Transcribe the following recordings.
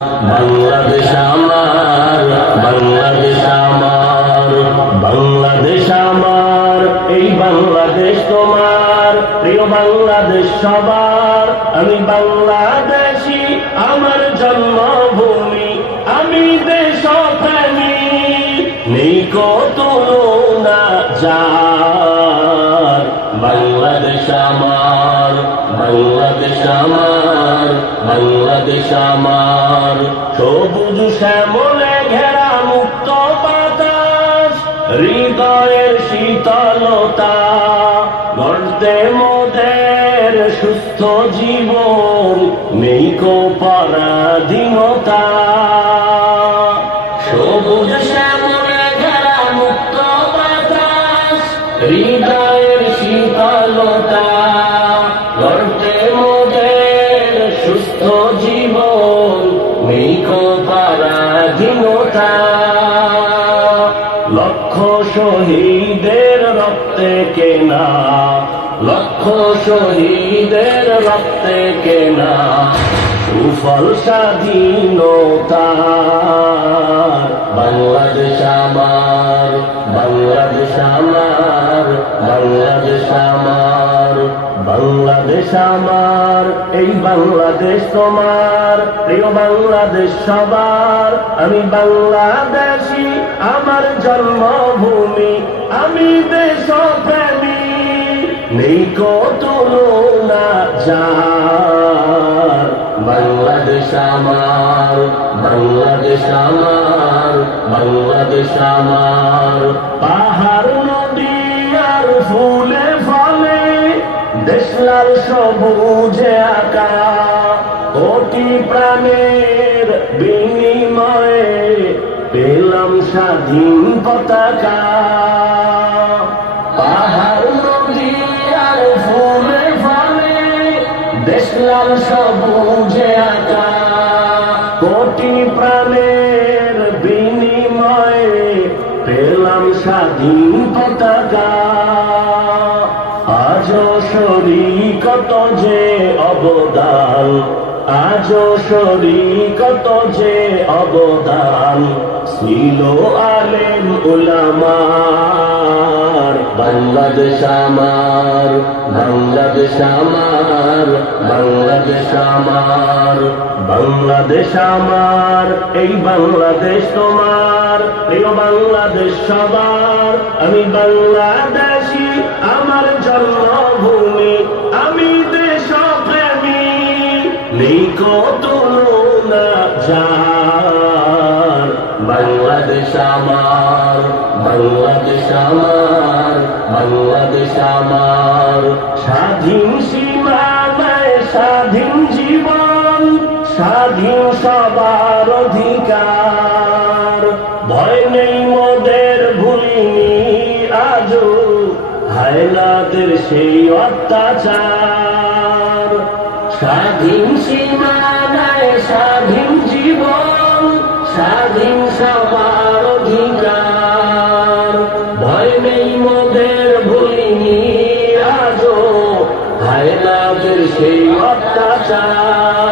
বাংলাদেশ আমার, বাংলাদেশ আমার, বাংলাদেশ আমার, এই বাংলাদেশ তোমার, প্রিয় বাংলাদেশ সবার। আমি বাংলাদেশী, আমার জন্মভূমি, আমি দেশপ্রেমী, নেই কত তুলনা যার। বাংলাদেশ আমার, বাংলাদেশ আমার, বাংলাদেশ আমার, সবুজ শ্যামলে ঘেরা মুক্ত বাতাস, হৃদয়ের শীতলতা, গর্তে মোদের সুস্থ জীবন, নেই কো পরাধীনতা। সবুজ শ্যামলে ঘেরা মুক্ত বাতাস, হৃদয়ের শীতলতা, গর্তে মোদের সুস্থ জীবন, নেই কো পরাধীনতা। লক্ষ শহীদের রক্তে কেনা, লক্ষ শহীদের রক্তে কেনা, সুফল স্বাধীনতার। বাংলাদেশ আমার, বাংলাদেশ আমার, বাংলাদেশ আমার, বাংলাদেশ আমার, এই বাংলাদেশ তোমার, প্রিয় বাংলাদেশ সবার। আমি বাংলাদেশী, আমার জন্মভূমি, আমি দেশপ্রেমী, নেই কো তুলনা যার। বাংলাদেশ আমার, বাংলাদেশ আমার, বাংলাদেশ আমার, পাহাড় নদী আর ফুলে ফলে, দেশ লাল সবুজে আঁকা, কোটি প্রাণের বিনিময়ে পেলাম স্বাধীন পতাকা। পাহাড় নদী আর ফুলে ফলে, দেশ লাল সবুজে আঁকা, কোটি প্রাণের বিনিময়ে পেলাম স্বাধীন পতাকা। আজও শরীকত যে অবদান, আজও শরীকত যে অবদান, ছিল আলেম উলামার। বাংলাদেশ আমার, বাংলাদেশ আমার, বাংলাদেশ আমার, বাংলাদেশ আমার, এই বাংলাদেশ তোমার, প্রিয় বাংলাদেশ সবার। আমি বাংলাদেশী, আমার জন্মভূমি, আমি দেশপ্রেমী, নেই কো তুলনা যার। বাংলাদেশ আমার, বাংলাদেশ আমার, বাংলাদেশ আমার, স্বাধীন সীমানায় স্বাধীন জীবন, স্বাধীন সবার অধিকার। ভয় নেই মোদের, ভুলিনি আজও হায়নাদের সেই অত্যাচার। স্বাধীন সীমানায় স্বাধীন জীবন, স্বাধীন সবার অধিকার। ভয় নেই মোদের, ভুলিনি আজও হায়নাদের সেই অত্যাচার।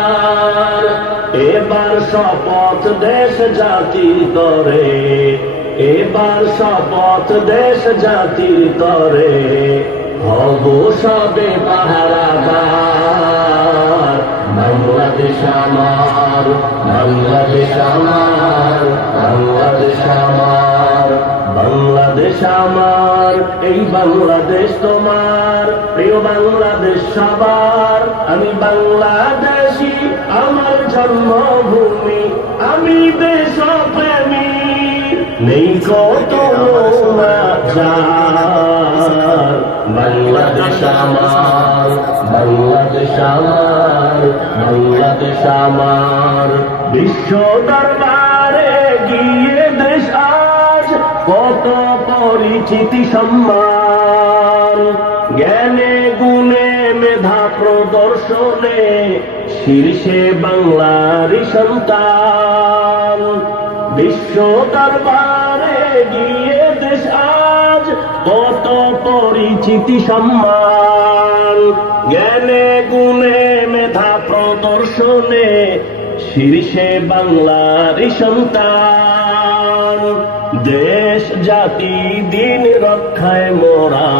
এবার শপথ দেশ জাতির তরে, এবার শপথ দেশ জাতির তরে, হব সবে পাহারাদার। বাংলাদেশ আমার, বাংলাদেশ আমার, বাংলাদেশ আমার, বাংলাদেশ আমার, এই বাংলাদেশ তোমার, প্রিয় বাংলাদেশ সবার। আমি বাংলাদেশী, আমার জন্মভূমি, আমি দেশপ্রেমী, নেই কো তুলনা যার। বাংলাদেশ আমার, বাংলাদেশ আমার, বাংলাদেশ আমার, বিশ্ব দরবারে গিয়ে দেশ আজ কত পরিচিতি সম্মান। জ্ঞানে গুণে মেধা প্রদর্শনে শীর্ষে বাংলারই সন্তান। বিশ্ব দরবারে গিয়ে দেশ আজ কত পরিচিতি সম্মান। জ্ঞানে গুণে মেধা প্রদর্শনে শীর্ষে বাংলার সন্তান, দেশ জাতি দিন রক্ষায় মোরা,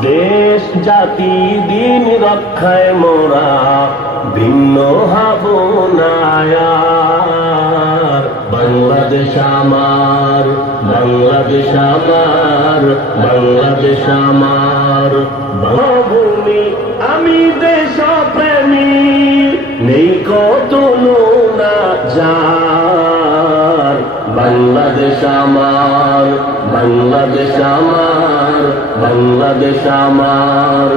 দেশ জাতি দিন রক্ষায় মোরা, ভিন্ন হব না আর। বাংলাদেশ আমার, বাংলাদেশ আমার, বাংলাদেশ আমার ভূমি, আমি দেশপ্রেমী, নেই কত না যার। বাংলাদেশ আমার, বাংলাদেশ আমার, বাংলাদেশ আমার।